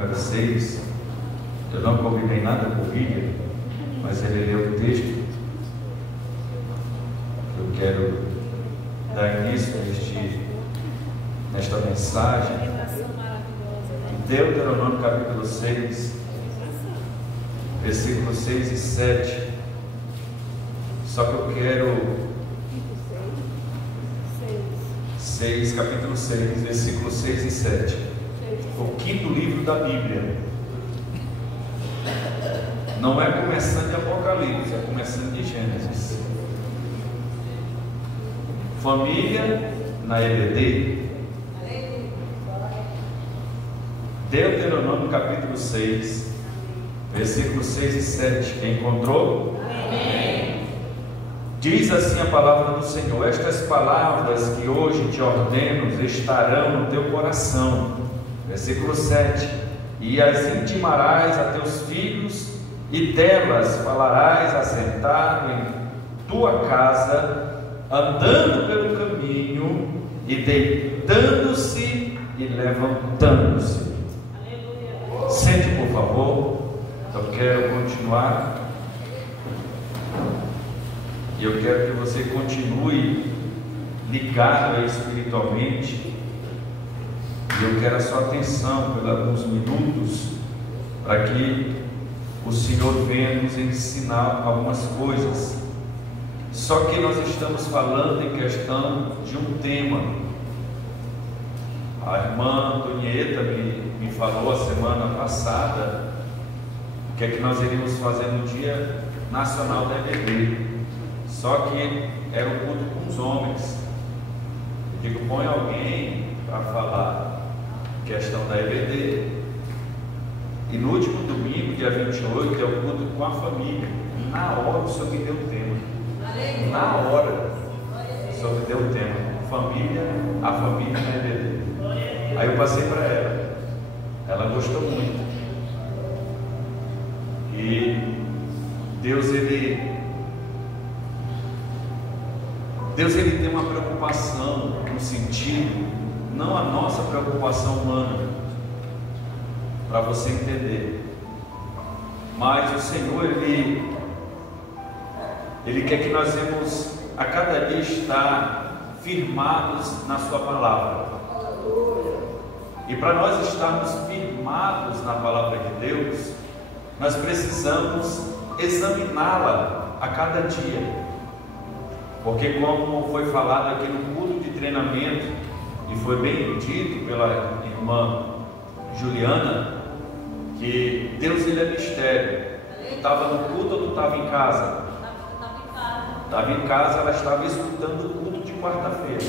número 6. Eu não combinei nada com o William, mas ele leu o texto. Eu quero dar início nesta mensagem. Deuteronômio capítulo 6, versículos 6 e 7. Só que eu quero 6, capítulo 6, versículos 6 e 7. O quinto livro da Bíblia. Não é começando de Apocalipse, é começando de Gênesis. Família na EBD. Deuteronômio capítulo 6, versículos 6 e 7. Quem encontrou? Amém. Diz assim a palavra do Senhor: estas palavras que hoje te ordeno estarão no teu coração. Versículo 7. E as intimarás a teus filhos, e delas falarás assentado em tua casa, andando pelo caminho, e deitando-se e levantando-se. Sente, por favor. Eu quero continuar. E eu quero que você continue ligado espiritualmente. E eu quero a sua atenção por alguns minutos, para que o Senhor venha nos ensinar algumas coisas. Só que nós estamos falando em questão de um tema. A irmã Antonieta me falou a semana passada o que é que nós iríamos fazer no Dia Nacional da EBD. Só que era um culto com os homens. Eu digo, põe alguém para falar questão da EBD. E no último domingo, dia 28, é o culto com a família. Na hora o Senhor me deu o tema. Na hora o Senhor me deu o tema. A família na EBD. Aí eu passei para ela. Ela gostou muito. E Deus ele tem uma preocupação no sentido, não a nossa preocupação humana, para você entender, mas o Senhor ele quer que nós venhamos a cada dia estar firmados na sua palavra. E para nós estarmos firmados na palavra de Deus, nós precisamos examiná-la a cada dia. Porque como foi falado aqui no culto de treinamento, e foi bem dito pela irmã Juliana, que Deus ele é mistério. Tu estava no culto ou tu estava em casa? Estava em casa, ela estava escutando o culto de quarta-feira.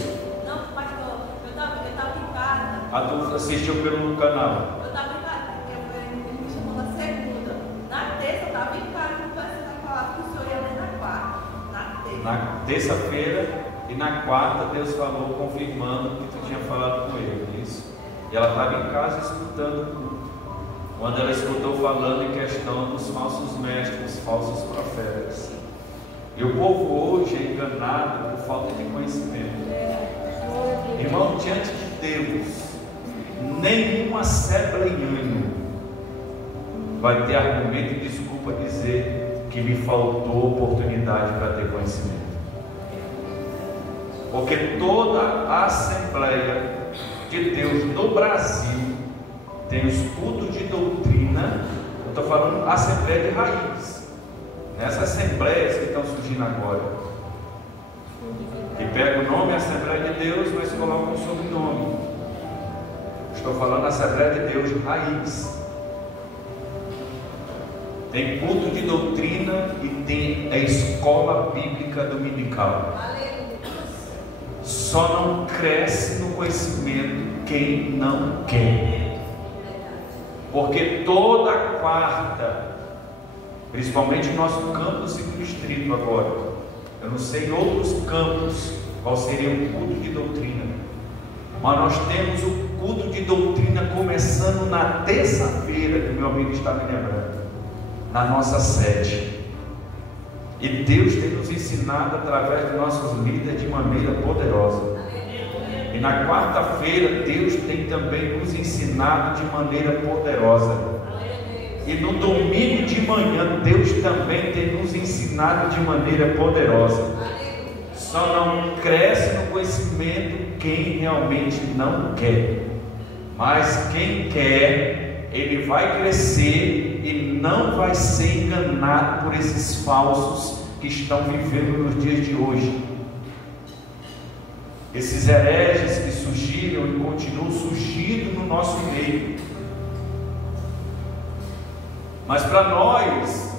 Não, pastor, eu estava em casa. A tu assistiu pelo canal? Eu estava em casa, porque ele me chamou na segunda. Na terça eu estava em casa, não foi assim na palavra que o senhor ia ler na quarta. Na terça. Na terça-feira e na quarta Deus falou, confirmando o que tu tinha falado com ele, isso. E ela estava em casa escutando o culto. Quando ela escutou falando em questão dos falsos mestres, falsos profetas. E o povo hoje é enganado por falta de conhecimento. Irmão, diante de Deus, nenhum assembleiano vai ter argumento e desculpa dizer que me faltou oportunidade para ter conhecimento. Porque toda a Assembleia de Deus no Brasil tem os cultos de doutrina. Eu estou falando Assembleia de raiz. Nessas assembleias que estão surgindo agora, que pega o nome Assembleia de Deus, mas coloca um sobrenome. Estou falando Assembleia de Deus raiz. Tem culto de doutrina e tem a escola bíblica dominical. Só não cresce no conhecimento quem não quer. Porque toda quarta, principalmente no nosso campus e no distrito agora, eu não sei em outros campos qual seria o culto de doutrina, mas nós temos o culto de doutrina começando na terça-feira, que o meu amigo está me lembrando, na nossa sede. E Deus tem nos ensinado através de nossos líderes de maneira poderosa. E na quarta-feira Deus tem também nos ensinado de maneira poderosa. E no domingo de manhã Deus também tem nos ensinado de maneira poderosa. Só não cresce no conhecimento quem realmente não quer. Mas quem quer, ele vai crescer e não vai ser enganado por esses falsos que estão vivendo nos dias de hoje. Esses hereges que surgiram e continuam surgindo no nosso meio. Mas para nós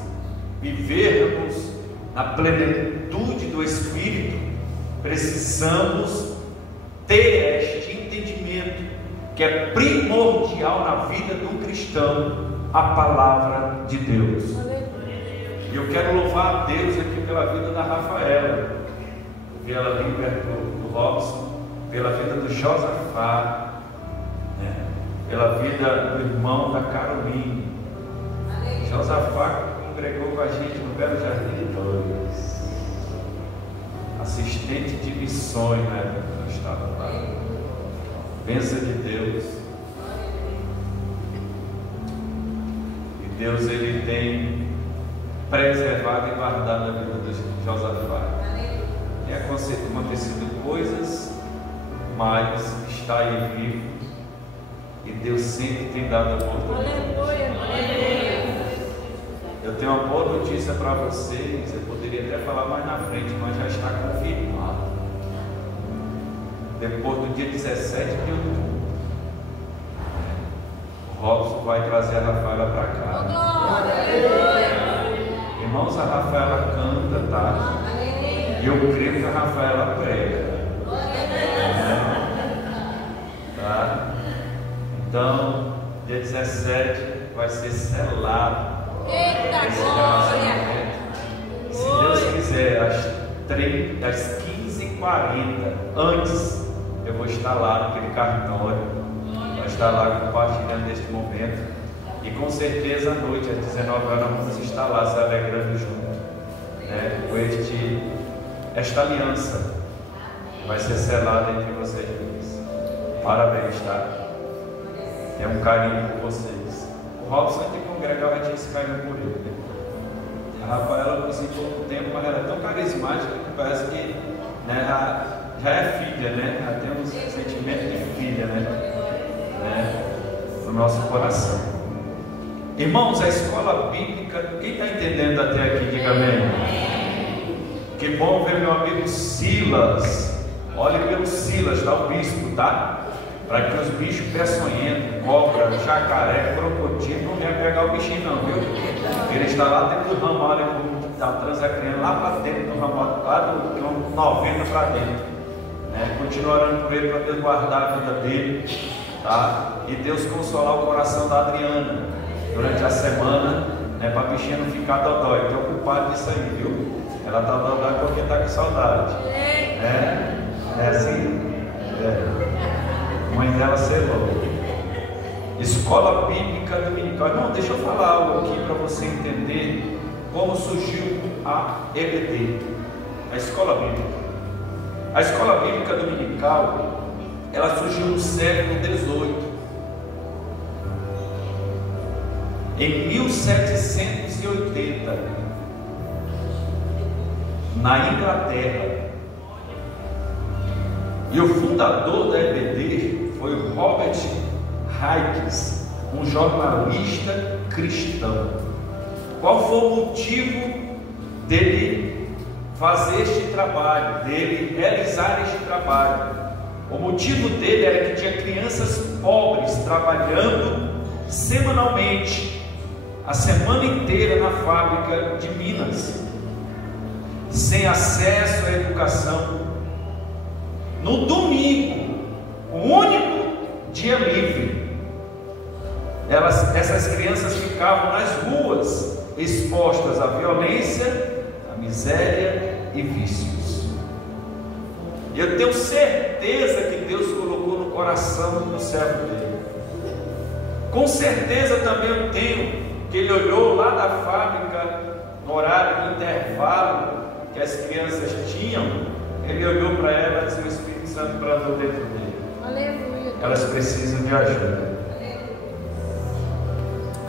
vivermos na plenitude do Espírito, precisamos ter este entendimento que é primordial na vida do cristão, a palavra de Deus. E eu quero louvar a Deus aqui pela vida da Rafaela, vi ela ali perto do Robson, pela vida do Josafá, né? Pela vida do irmão da Caroline. Josafá congregou com a gente no Belo Jardim 2, assistente de missões, né? Eu estava lá. Bênção de Deus. E Deus, ele tem preservado e guardado a vida de Josafá. E acontecido coisas, mas está aí vivo. E Deus sempre tem dado a oportunidade. Eu tenho uma boa notícia para vocês. Eu poderia até falar mais na frente, mas já está confirmado. Depois do dia 17 de outubro, o Robson vai trazer a Rafaela para cá. Irmãos, a Rafaela canta, tá? E eu creio que a Rafaela prega. Tá? Então, dia 17 vai ser selado esse relacionamento. Se Deus quiser, às 15h40, antes, eu vou estar lá naquele cartório, vai estar lá compartilhando este momento. E com certeza à noite, às 19 horas, vamos estar lá se alegrando junto, né, com esta aliança que vai ser selada entre vocês dois. Parabéns, tá? Tem um carinho por vocês. O Robson que congregava tinha esse carinho por ele, né? A Rafaela conheci pouco tempo, mas ela é tão carismática que parece que, né, já é filha, né? Já tem um sentimento de filha, né? No nosso coração. Irmãos, a escola bíblica, quem está entendendo até aqui, diga amém. Que bom ver meu amigo Silas. Olhe pelo Silas, tá? O bispo, tá? Para que os bichos peçonhentos, cobra, jacaré, crocodilo, não venham pegar o bichinho não, viu? Ele está lá dentro do ramo, olha como está transacriando lá para dentro do ramo, lá do quilômetro 90 para dentro, né? Continua orando por ele para Deus guardar a vida dele, tá? E Deus consolar o coração da Adriana durante a semana, né? Para a bichinha não ficar dodói. Estou ocupado disso aí, viu? Ela está dodói porque está com saudade, né? É assim? A mãe dela selou. Escola Bíblica Dominical. Irmão, deixa eu falar algo aqui para você entender como surgiu a EBD, a Escola Bíblica. A Escola Bíblica Dominical, ela surgiu no século XVIII. Em 1780, na Inglaterra. E o fundador da EBD foi o Robert Hikes, um jornalista cristão. Qual foi o motivo dele fazer este trabalho, dele realizar este trabalho? O motivo dele era que tinha crianças pobres trabalhando semanalmente, a semana inteira na fábrica de Minas, sem acesso à educação. No domingo, o único dia livre, essas crianças ficavam nas ruas, expostas à violência, à miséria e vícios. E eu tenho certeza que Deus colocou no coração do servo dele. Com certeza também eu tenho que ele olhou lá da fábrica, no horário do intervalo que as crianças tinham. Ele olhou para ela e disse: o Espírito Santo plantou dentro dele. Aleluia. Elas precisam de ajuda.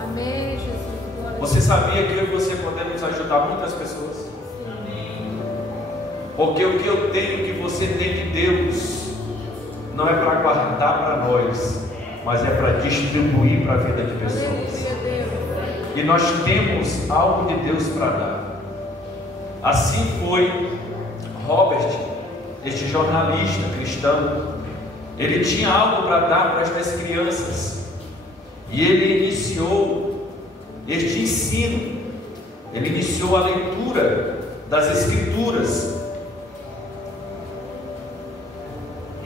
Amém, Jesus. Você sabia que eu e você podemos ajudar muitas pessoas? Porque o que eu tenho, que você tem de Deus, não é para guardar para nós, mas é para distribuir para a vida de pessoas. E nós temos algo de Deus para dar. Assim foi Robert, este jornalista cristão. Ele tinha algo para dar para estas crianças, e ele iniciou este ensino. Ele iniciou a leitura das Escrituras,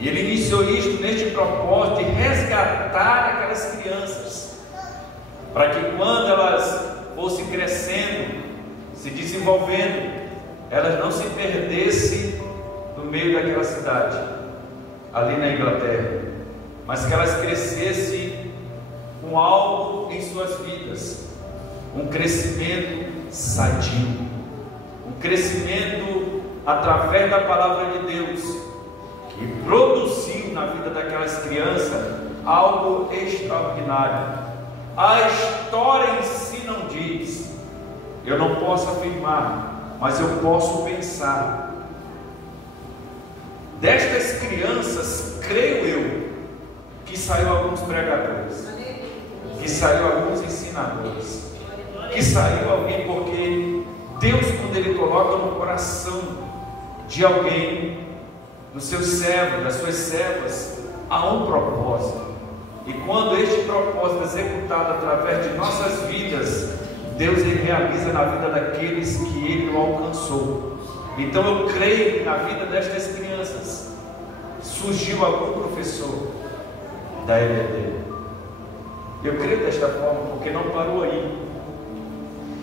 e ele iniciou isto neste propósito de resgatar aquelas crianças, para que quando elas fossem crescendo, se desenvolvendo, elas não se perdessem no meio daquela cidade, ali na Inglaterra, mas que elas crescessem com algo em suas vidas, um crescimento sadio, um crescimento através da palavra de Deus, que produziu na vida daquelas crianças algo extraordinário. A história em si não diz, eu não posso afirmar, mas eu posso pensar. Destas crianças, creio eu, que saiu alguns pregadores, que saiu alguns ensinadores, que saiu alguém, porque Deus, quando Ele coloca no coração de alguém, dos seus servos, das suas servas, há um propósito. E quando este propósito é executado através de nossas vidas, Deus ele realiza na vida daqueles que Ele o alcançou. Então eu creio que na vida destas crianças surgiu algum professor da EBD. Eu creio desta forma, porque não parou aí.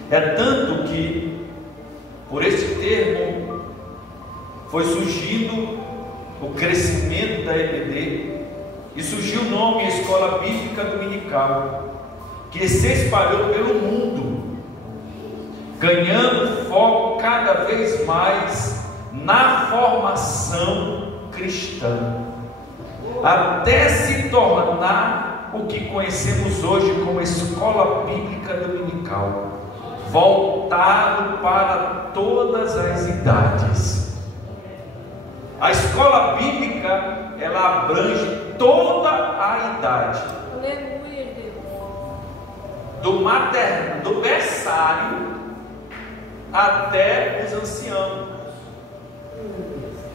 É tanto que por este termo foi surgindo o crescimento da EBD, e surgiu o nome Escola Bíblica Dominical, que se espalhou pelo mundo, ganhando foco cada vez mais na formação cristã, até se tornar o que conhecemos hoje como Escola Bíblica Dominical, voltado para todas as idades. A escola bíblica, ela abrange toda a idade. Aleluia, Deus. Do materno, do berçário até os anciãos.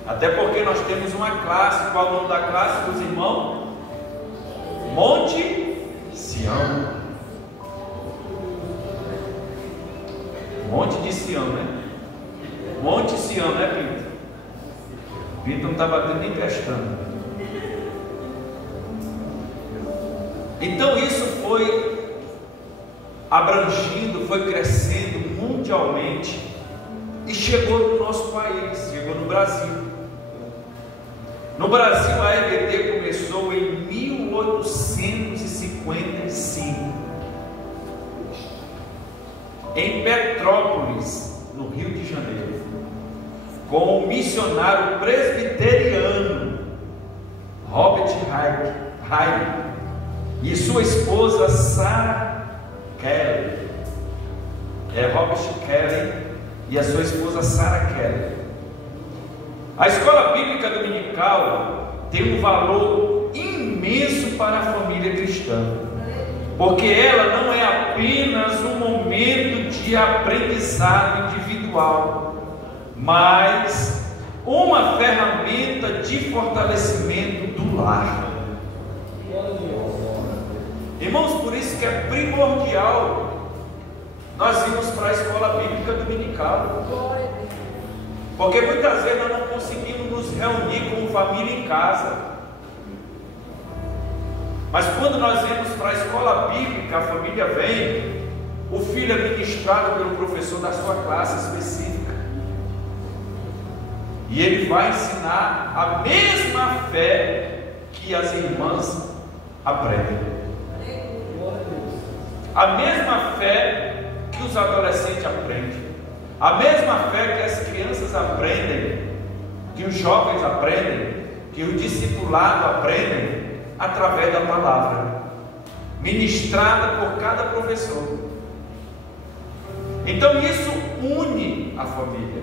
Até porque nós temos uma classe. Qual é o nome da classe dos irmãos? Monte Sião. Monte de Sião, né? Monte Sião, né, Pinto? Pinto não está batendo nem pestando. Então isso foi abrangindo, foi crescendo mundialmente e chegou no nosso país, chegou no Brasil. No Brasil a EBD começou em 1855, em Petrópolis, no Rio de Janeiro, com um missionário presbiteriano, Robert Hyde, e sua esposa Sarah Kelly. Robert Kelly e a sua esposa Sarah Kelly. A escola bíblica dominical tem um valor imenso para a família cristã, porque ela não é apenas um momento de aprendizado individual, mas uma ferramenta de fortalecimento do lar. Irmãos, por isso que é primordial nós irmos para a escola bíblica dominical, porque muitas vezes nós não conseguimos nos reunir como família em casa, mas quando nós irmos para a escola bíblica, a família vem, o filho é ministrado pelo professor da sua classe específica, e ele vai ensinar a mesma fé que as irmãs aprendem, a mesma fé que os adolescentes aprendem, a mesma fé que as crianças aprendem, que os jovens aprendem, que o discipulado aprendem através da palavra, ministrada por cada professor. Então isso une a família,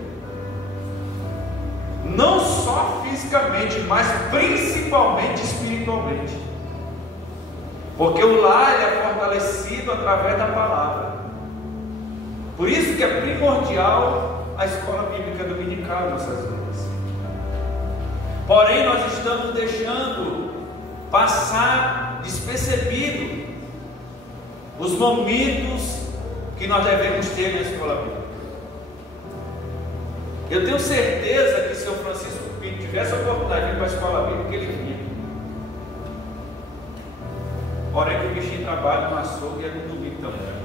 não só fisicamente, mas principalmente espiritualmente, porque o lar é fortalecido através da palavra. Por isso que é primordial a escola bíblica dominical em nossas vidas. Porém, nós estamos deixando passar despercebido os momentos que nós devemos ter na escola bíblica. Eu tenho certeza que se o Francisco Pinto tivesse a oportunidade de ir para a escola bíblica, ele vinha. Porém, que o bichinho trabalha no açougue e é no domingo também.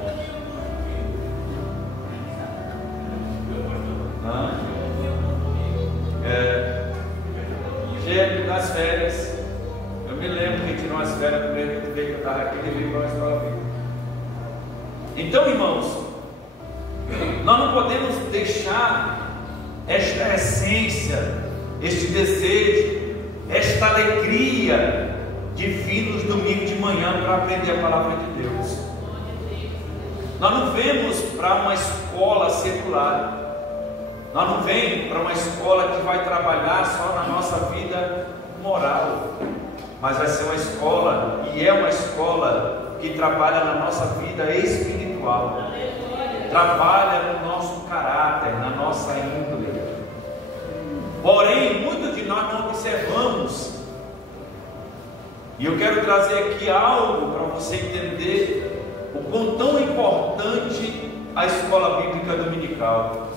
Das férias, eu me lembro que tirou umas férias no primeiro dia que eu estava aqui, ele veio para a escola bíblica. Então, irmãos, nós não podemos deixar esta essência, este desejo, esta alegria de vir nos domingos de manhã para aprender a palavra de Deus. Nós não vemos para uma escola secular, nós não vemos para uma escola que vai trabalhar só na nossa vida moral, mas vai ser uma escola, e é uma escola que trabalha na nossa vida espiritual, trabalha no nosso caráter, na nossa índole. Porém, muitos de nós não observamos, e eu quero trazer aqui algo para você entender o quão tão importante a escola bíblica dominical.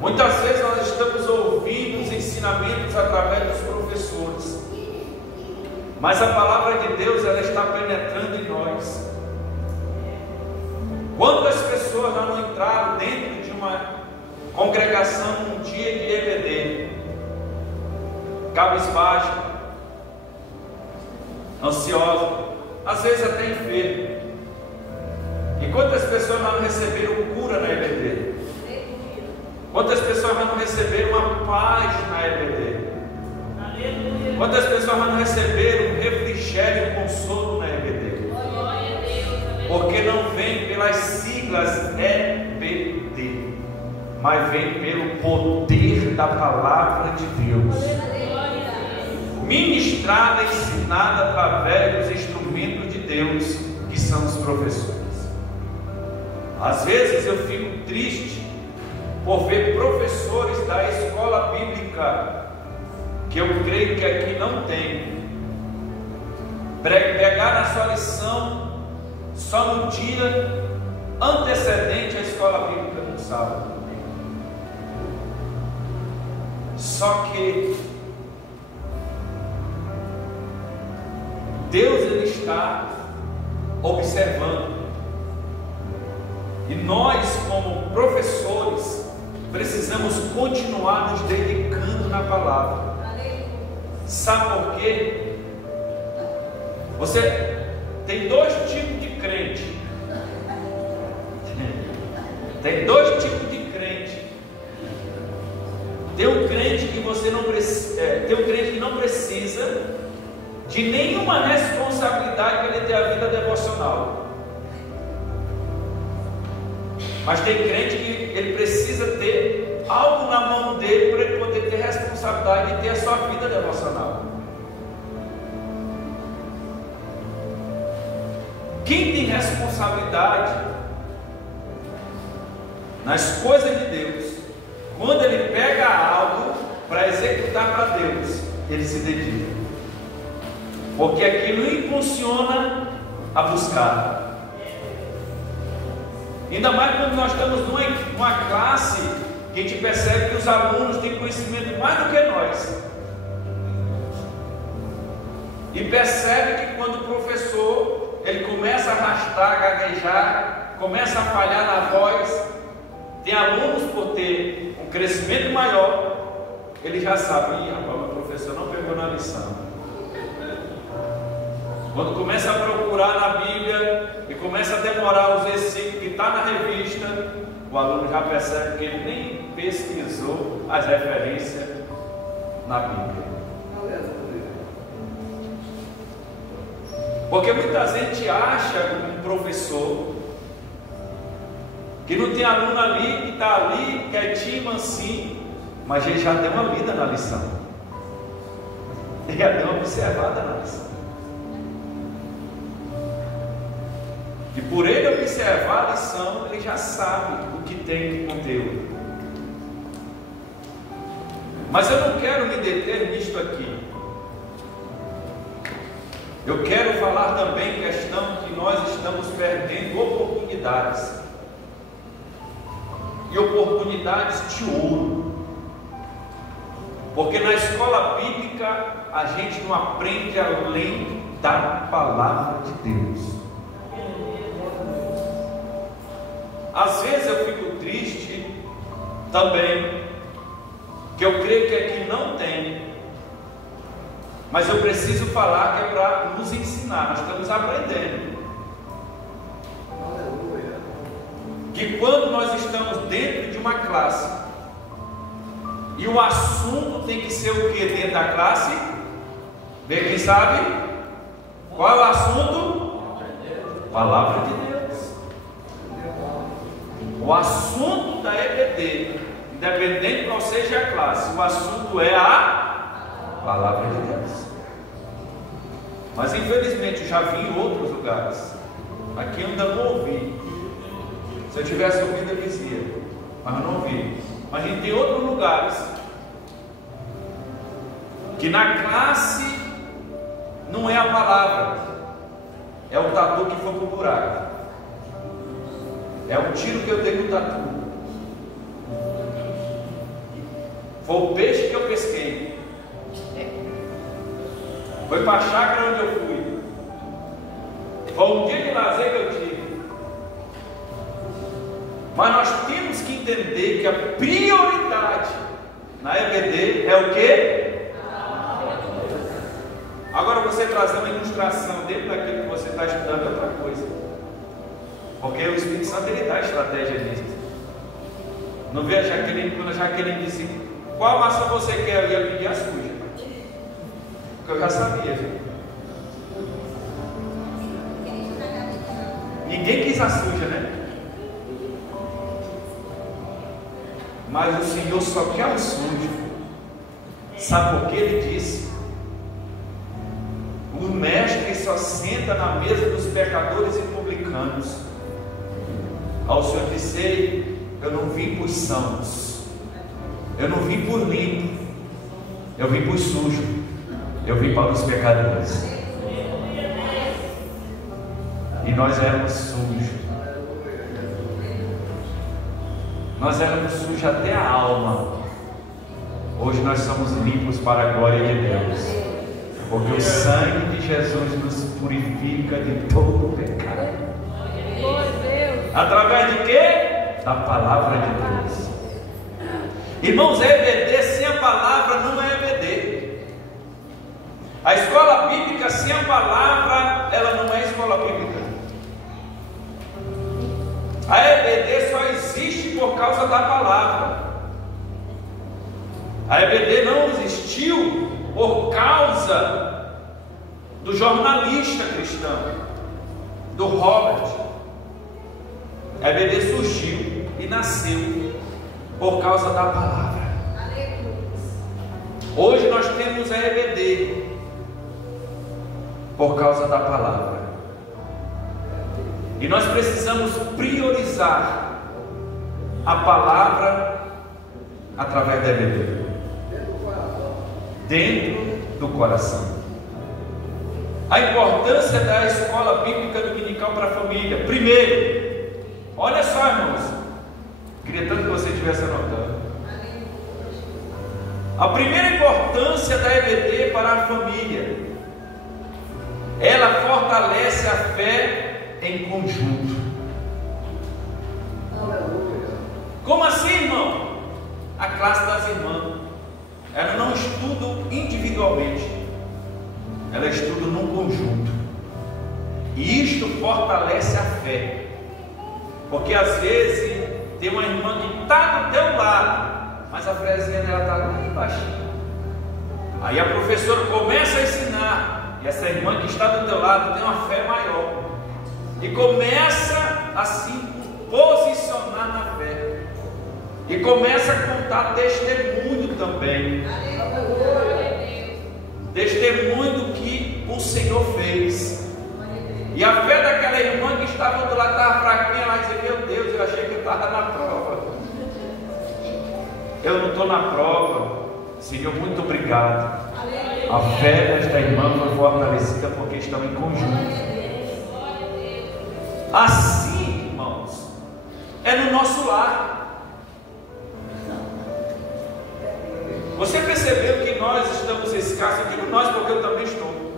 Muitas vezes nós estamos ouvindo os ensinamentos através dos professores, mas a palavra de Deus, ela está penetrando em nós. Quantas pessoas não entraram dentro de uma congregação num dia de EBD, cabisbaixa, ansiosa, às vezes até enfermo? E quantas pessoas não receberam cura na EBD? Quantas pessoas não receberam uma paz na EBD? Quantas pessoas não receberam um refrigério e consolo na EBD? Porque não vem pelas siglas EBD, mas vem pelo poder da palavra de Deus, ministrada e ensinada através dos instrumentos de Deus, que são os professores. Às vezes eu fico triste por ver professores da escola bíblica, que eu creio que aqui não tem, pegar a sua lição só no dia antecedente à escola bíblica no sábado. Só que Deus, ele está observando, e nós, como professores, precisamos continuar nos dedicando na palavra. Sabe por quê? Você tem dois tipos de crente. Tem dois tipos de crente. Tem um crente que você não precisa, tem um crente que não precisa de nenhuma responsabilidade para ele ter a vida devocional. Mas tem crente que ele precisa ter algo na mão dele para ele poder ter responsabilidade de ter a sua vida devocional. Quem tem responsabilidade nas coisas de Deus, quando ele pega algo para executar para Deus, ele se dedica, porque aquilo impulsiona a buscar. Ainda mais quando nós estamos numa classe que a gente percebe que os alunos têm conhecimento mais do que nós, e percebe que quando o professor ele começa a arrastar, gaguejar, começa a falhar na voz, tem alunos por ter um crescimento maior, ele já sabia, o professor não pegou na lição. Quando começa a procurar na Bíblia e começa a demorar os versículos que está na revista, o aluno já percebe que ele nem pesquisou as referências na Bíblia. Porque muita gente acha, um professor, que não tem aluno ali, que está ali, quietinho, mansinho, mas ele já deu uma lida na lição, ele já deu uma observada na lição, e por ele observar a lição, ele já sabe o que tem de conteúdo. Mas eu não quero me deter nisto aqui. Eu quero falar também questão que nós estamos perdendo oportunidades, e oportunidades de ouro, porque na escola bíblica a gente não aprende além da palavra de Deus. Às vezes eu fico triste também, que eu creio que aqui não tem, mas eu preciso falar que é para nos ensinar, nós estamos aprendendo. Que quando nós estamos dentro de uma classe, e o assunto tem que ser o que dentro da classe? Vê quem sabe? Qual é o assunto? Palavra de Deus. O assunto da EBD, independente qual seja a classe, o assunto é a palavra de Deus. Mas infelizmente eu já vi em outros lugares, aqui eu ainda não ouvi. Se eu tivesse ouvido eu dizia, mas eu não ouvi. Mas a gente tem outros lugares que na classe não é a palavra, é o tatu que foi para o buraco, é o tiro que eu dei no tatu, foi o peixe que eu pesquei, foi para a chácara onde eu fui, foi um dia de lazer que eu tive. Mas nós temos que entender que a prioridade na EBD é o quê? Agora você trazer uma ilustração dentro daquilo que você está estudando é outra coisa, porque o Espírito Santo ele dá estratégia nisso. Não vê a Jaqueline, quando a Jaqueline disse qual massa você quer, eu ia pedir a suja, porque eu já sabia. Ninguém quis a suja, né? Mas o Senhor só quer o sujo. Sabe por que Ele disse? O mestre só senta na mesa dos pecadores e publicanos. Ao Senhor disse: eu não vim por sãos, eu não vim por limpo, eu vim por sujo, eu vim para os pecadores. E nós éramos sujos. Nós éramos sujos até a alma. Hoje nós somos limpos para a glória de Deus, porque o sangue de Jesus nos purifica de todo o pecado. Através de quê? Da palavra de Deus. Irmãos, EBD sem a palavra não é EBD. A escola bíblica sem a palavra, ela não é escola bíblica. A EBD só existe por causa da palavra. A EBD não existiu por causa do jornalista cristão, do Robert. A EBD surgiu e nasceu por causa da palavra. Hoje nós temos a EBD por causa da palavra. E nós precisamos priorizar a palavra através da EBD, dentro do coração. A importância da escola bíblica dominical para a família. Primeiro, olha só, irmãos, queria tanto que você estivesse anotando. A primeira importância da EBD para a família: ela fortalece a fé em conjunto. Como assim, irmão? A classe das irmãs, ela não estuda individualmente, ela estuda num conjunto, e isto fortalece a fé, porque às vezes tem uma irmã que está do teu lado, mas a fezinha dela está lá embaixo, Aí a professora começa a ensinar, e essa irmã que está do teu lado tem uma fé maior, e começa a se posicionar na fé, e começa a contar testemunho também, testemunho do que o Senhor fez. E a fé daquela irmã que estava do lado, estava fraquinha, ela dizia: meu Deus, eu achei que eu estava na prova, eu não estou na prova. Senhor, muito obrigado. A fé desta irmã foi fortalecida porque estão em conjunto. Assim, irmãos, é no nosso lar. Você percebeu que nós estamos escassos? Eu digo nós porque eu também estou.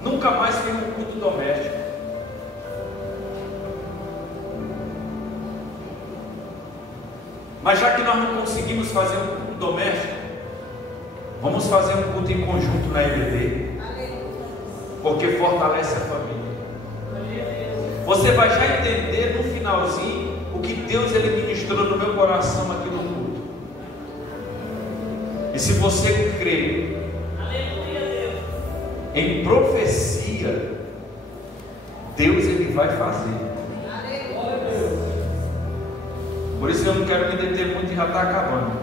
Nunca mais vi um culto doméstico. Mas já que nós não conseguimos fazer um culto doméstico, vamos fazer um culto em conjunto na EBD, porque fortalece a família. Você vai já entender no finalzinho o que Deus ele ministrou no meu coração aqui no culto. E se você crê em profecia, Deus ele vai fazer. Por isso eu não quero me deter muito e já está acabando.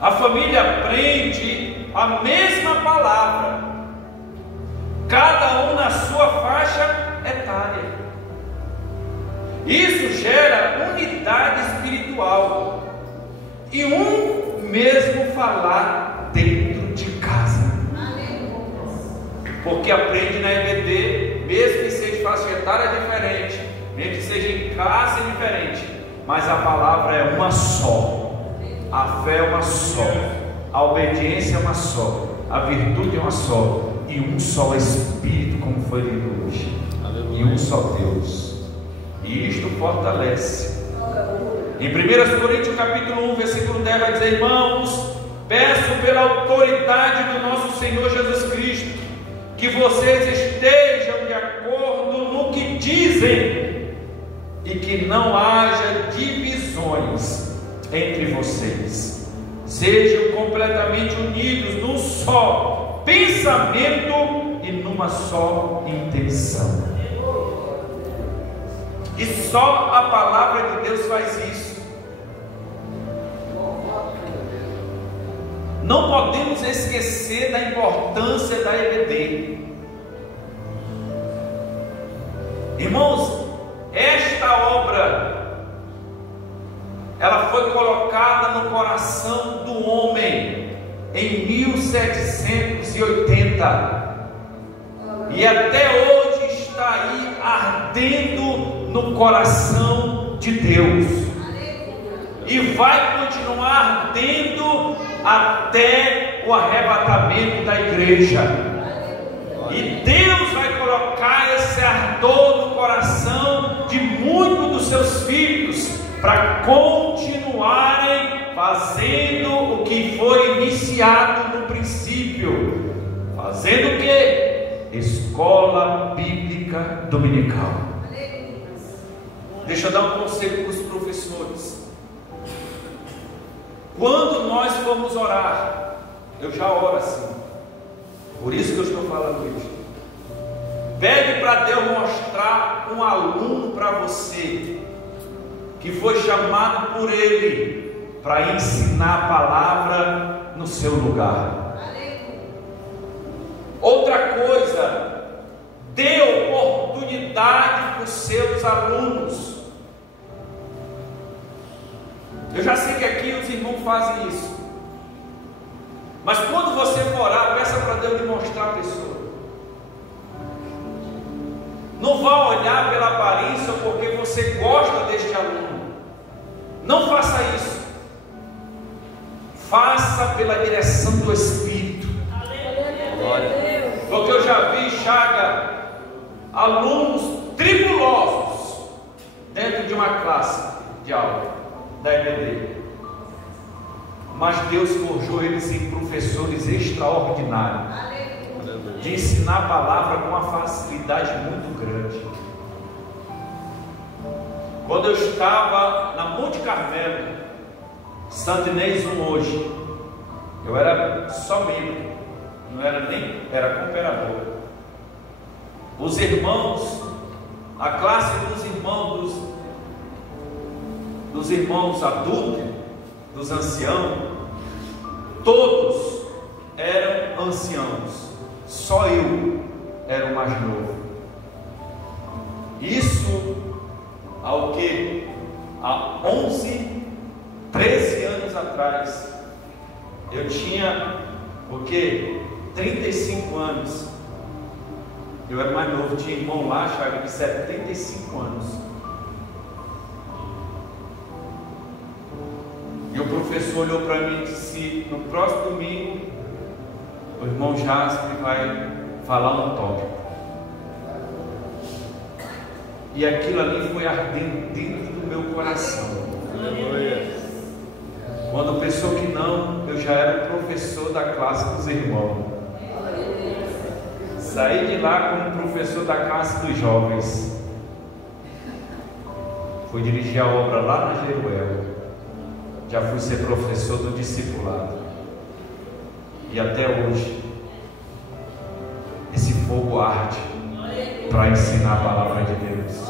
A família aprende a mesma palavra, cada um na sua faixa etária. Isso gera unidade espiritual e um mesmo falar dentro de casa. Porque aprende na EBD, mesmo que seja faixa etária diferente, mesmo que seja em casa diferente, mas a palavra é uma só, a fé é uma só, a obediência é uma só, a virtude é uma só, e um só Espírito, como foi lido hoje, e um só Deus. E isto fortalece. Em 1 Coríntios capítulo 1, versículo 10 vai dizer: irmãos, peço pela autoridade do nosso Senhor Jesus Cristo, que vocês estejam de acordo no que dizem, e que não haja divisões entre vocês, sejam completamente unidos num só pensamento e numa só intenção. E só a palavra de Deus faz isso. Não podemos esquecer da importância da EBD. Irmãos, esta obra, ela foi colocada no coração do homem em 1780 e até hoje está aí ardendo no coração de Deus e vai continuar ardendo até o arrebatamento da igreja. E Deus vai colocar esse ardor no coração de muitos dos seus filhos para continuarem fazendo o que foi iniciado no princípio. Fazendo o que? Escola Bíblica Dominical. Deixa eu dar um conselho para os professores. Quando nós formos orar, eu já oro assim, por isso que eu estou falando isso. Pede para Deus mostrar um aluno para você, que foi chamado por Ele para ensinar a palavra no seu lugar. Outra coisa, dê oportunidade para os seus alunos. Eu já sei que aqui os irmãos fazem isso, mas quando você for orar, peça para Deus lhe mostrar a pessoa. Não vá olhar pela aparência porque você gosta deste aluno. Não faça isso. Faça pela direção do Espírito. Porque eu já vi, Chaga, alunos tribulosos dentro de uma classe de aula da EBD, mas Deus forjou eles em professores extraordinários, de ensinar a palavra com uma facilidade muito grande. Quando eu estava na Monte Carmelo, Santo Inês 1 hoje, Eu era só membro, não era nem, era cooperador. Os irmãos, a classe dos irmãos adultos, dos anciãos, todos eram anciãos, só eu era o mais novo. Isso ao que? Há 11, 13 anos atrás, eu tinha o que? 35 anos. Eu era mais novo, tinha irmão lá, Chaga, de 75 anos. E o professor olhou para mim e disse: no próximo domingo, o irmão Jasper vai falar um tópico. E aquilo ali foi ardendo dentro do meu coração. Quando pensou que não, eu já era o professor da classe dos irmãos. Saí de lá como professor da classe dos jovens. Fui dirigir a obra lá na Jeruel. Já fui ser professor do discipulado. E até hoje, esse fogo arde para ensinar a palavra de Deus.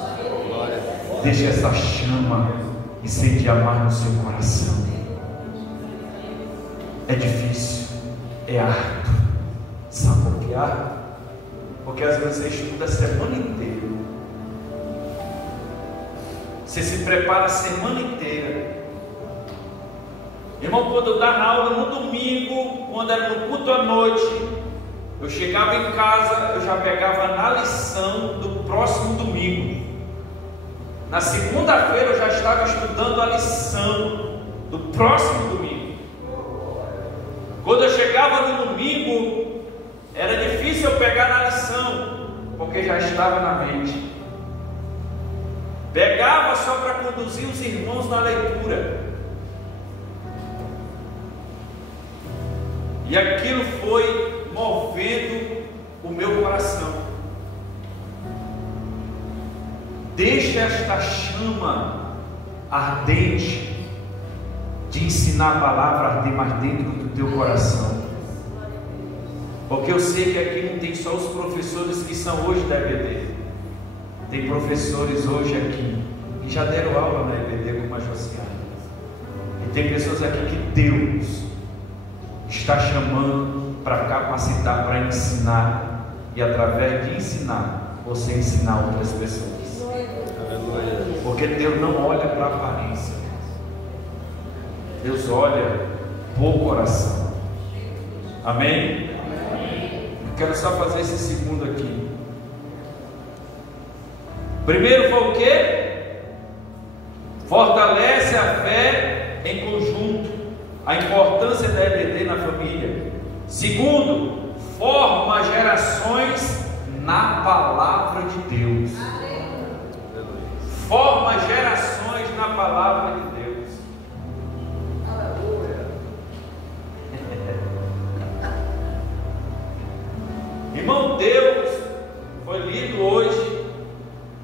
Deixa essa chama incendiar mais no seu coração. É difícil, é árduo. Sabe por que é árduo? Porque às vezes você estuda a semana inteira. Você se prepara a semana inteira. Irmão, quando eu dava aula no domingo, quando era no culto à noite, eu chegava em casa, eu já pegava na lição do próximo domingo. Na segunda-feira eu já estava estudando a lição do próximo domingo. Quando eu chegava no domingo, era difícil eu pegar na lição, porque já estava na mente. Pegava só para conduzir os irmãos na leitura. E aquilo foi movendo o meu coração. Deixa esta chama ardente de ensinar a palavra arder mais dentro do teu coração. Porque eu sei que aqui não tem só os professores que são hoje da EBD. Tem professores hoje aqui que já deram aula na EBD como a Josiane. E tem pessoas aqui que Deus está chamando para capacitar, para ensinar. E através de ensinar, você ensinar outras pessoas. Porque Deus não olha para a aparência. Deus olha para o coração. Amém? Eu quero só fazer esse segundo aqui. Primeiro foi o quê? Fortalece a fé em conjunto. A importância da EBD na família. Segundo, forma gerações na palavra de Deus. Forma gerações na palavra de Deus. Irmão, Deus foi lido hoje.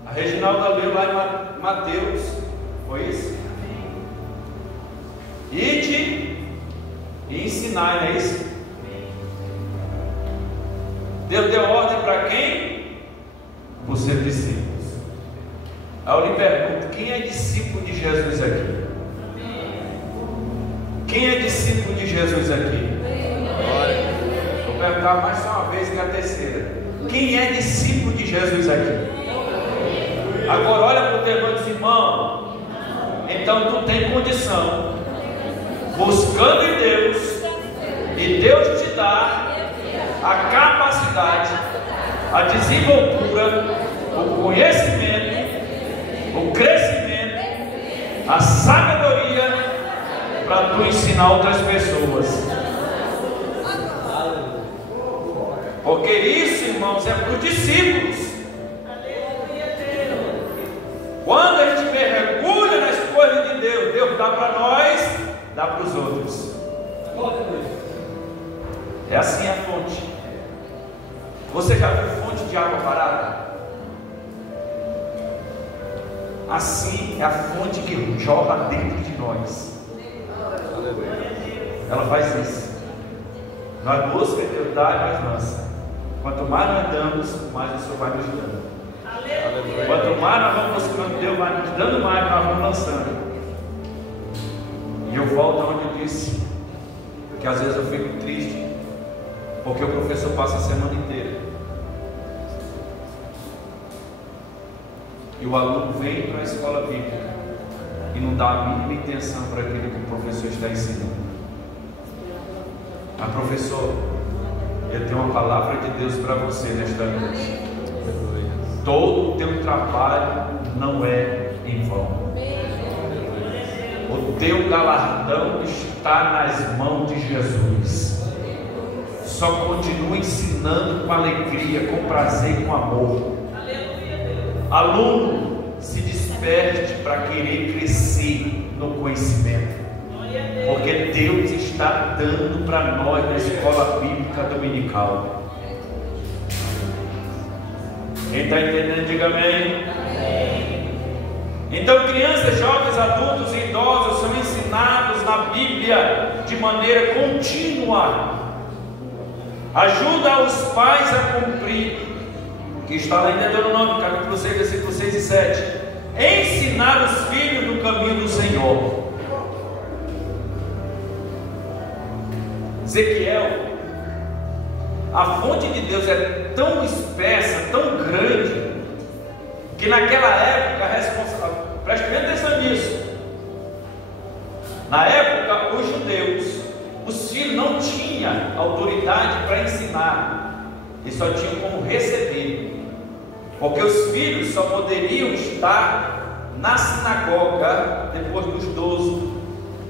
A Reginalda leu lá em Mateus. Foi isso? Ide e ensinai, não é isso? Deus deu ordem para quem? Para os seus discípulos. Aí eu lhe pergunto: quem é discípulo de Jesus aqui? Quem é discípulo de Jesus aqui? Vou perguntar mais só uma vez que é a terceira. Quem é discípulo de Jesus aqui? Agora olha para o teu irmão e diz: irmão, então tu tem condição, buscando em Deus, e Deus te dá a capacidade, a desenvoltura, o conhecimento, o crescimento, a sabedoria para tu ensinar outras pessoas. Porque isso, irmãos, é para os discípulos. Quando a gente mergulha nas coisas de Deus, Deus dá para nós, dá para os outros. É assim a fonte. Você já viu fonte de água parada? Assim é a fonte que jorra dentro de nós. Ela faz isso. Nós busca, Deus dá e nós lança. Quanto mais nós damos, mais o Senhor vai nos dando. Aleluia. Quanto mais nós vamos buscando, Deus vai nos dando mais, nós vamos lançando. E eu volto aonde eu disse que às vezes eu fico triste, porque o professor passa a semana inteira e o aluno vem para a escola bíblica e não dá a mínima intenção para aquilo que o professor está ensinando. Mas professor, eu tenho uma palavra de Deus para você nesta noite. Todo o teu trabalho não é em vão. O teu galardão está nas mãos de Jesus. Só continua ensinando com alegria, com prazer e com amor. Aluno, se desperte para querer crescer no conhecimento, porque Deus está dando para nós na escola bíblica dominical. Quem está entendendo, diga amém. Então, crianças, jovens, adultos e idosos são ensinados na Bíblia de maneira contínua. Ajuda os pais a cumprir, que está lá em Deuteronômio, capítulo 6, versículos 6 e 7. Ensinar os filhos no caminho do Senhor. Ezequiel, a fonte de Deus é tão espessa, tão grande, que naquela época a responsável, preste bem atenção nisso. Na época, os judeus, os filhos não tinham autoridade para ensinar, e só tinham como receber, porque os filhos só poderiam estar na sinagoga depois dos 12.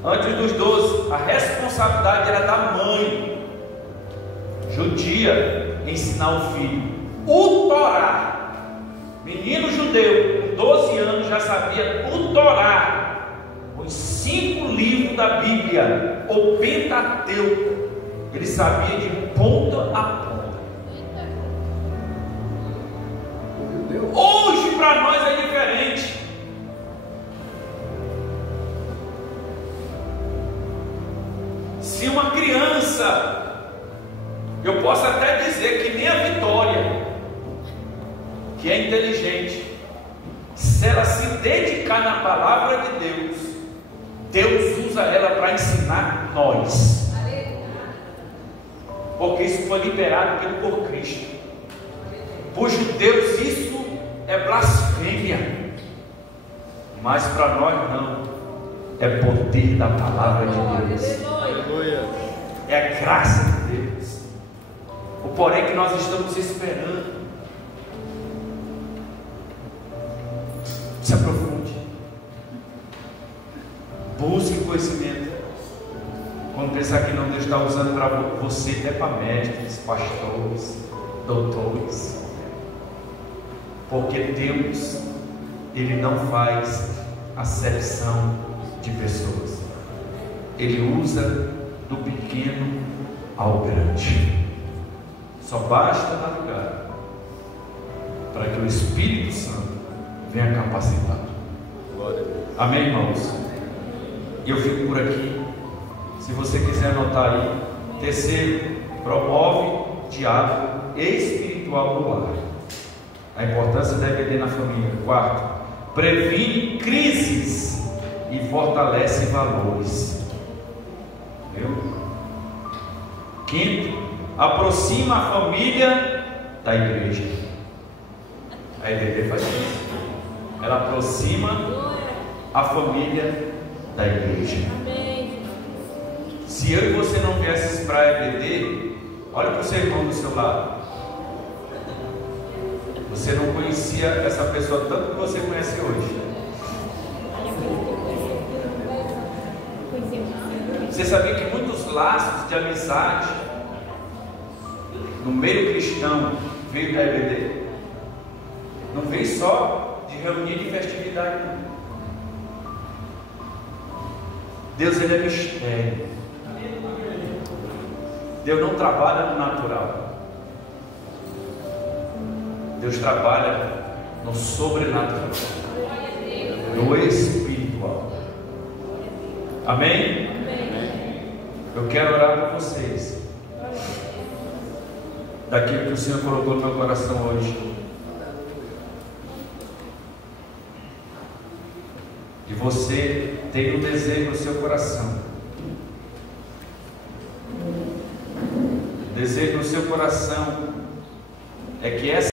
Antes dos 12, a responsabilidade era da mãe judia ensinar o filho. O Torá, menino judeu com 12 anos já sabia o Torá, os 5 livros da Bíblia, o Pentateuco. Ele sabia de ponta a ponta. Hoje para nós é diferente. Se uma criança, eu posso até dizer que nem a Vitória, que é inteligente, se ela se dedicar na palavra de Deus, Deus usa ela para ensinar nós, porque isso foi liberado por Cristo. Para os judeus isso é blasfêmia, mas para nós não, é poder da palavra de Deus, é a graça de Deus. O porém que nós estamos esperando. Se aprofunde, busque conhecimento. Quando pensar que não, Deus está usando para você, é para mestres, pastores, doutores, porque Deus, Ele não faz acepção de pessoas, Ele usa do pequeno ao grande. Só basta navegar para que o Espírito Santo venha capacitado. Amém, irmãos? Eu fico por aqui. Se você quiser anotar aí. Terceiro, promove diálogo espiritual no lar. A importância da EBD na família. Quarto, previne crises e fortalece valores. Viu? Quinto, aproxima a família da igreja. A EBD faz isso. Ela aproxima a família da igreja. Se eu e você não viéssemos para a EBD, olha para o seu irmão do seu lado. Você não conhecia essa pessoa tanto que você conhece hoje. Você sabia que muitos laços de amizade no meio cristão veio da EBD? Não veio só de reunião de festividade, não. Deus, Ele é mistério. Deus não trabalha no natural. Deus trabalha no sobrenatural, no espiritual. Amém? Eu quero orar por vocês. daquilo que o Senhor colocou no meu coração hoje. E você tem um desejo no seu coração. O desejo no seu coração é que essa